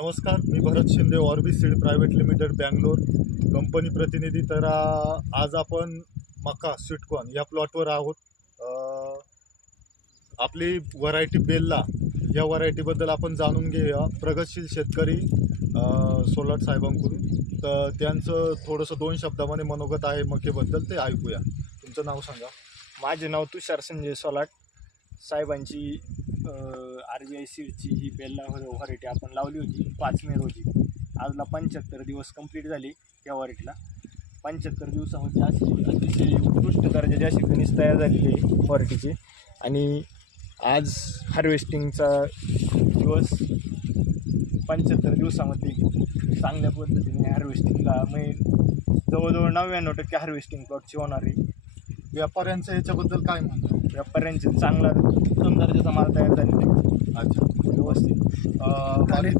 नमस्कार, मी Bharat Shinde, Orbit Seed private limited, Bangalore, company प्रतिनिधी. तर आज आपण मका स्वीटकॉर्न या प्लॉटवर आहोत. आपली व्हरायटी बेल्ला या व्हरायटीबद्दल आपण जाणून घेऊया प्रगतशील शेतकरी सोलाट साहेबांकडून. तर त्यांचं थोडंसं 2 शब्दामध्ये मनोगत आहे मकेबद्दल, ते ऐकूया. तुमचं नाव सांगा. माझे नाव तुषार संजय सोलाट. साहेबांची RBI सीडची ही बेल्ला व्हरायटी आपण लावली होती 5 मे रोजी. आजला 75 दिवस कंप्लीट झाली या व्हरायटीला. 75 दिवसामध्ये अशी अतिशय उत्कृष्ट दर्जाची अशी कणीस तयार झालेली आहे व्हरायटीची. आणि आज हार्वेस्टिंगचा दिवस 75 दिवसामध्ये चांगल्या पद्धतीने हार्वेस्टिंगला जवळजवळ 99% हार्वेस्टिंग प्लॉटची होणार आहे. व्यापाऱ्यांचं याच्याबद्दल काय म्हणतात? व्यापाऱ्यांचे चांगला उत्तम दर्जाचा माल तयार झालेला आहे. अच्छा, व्यवस्थित आणि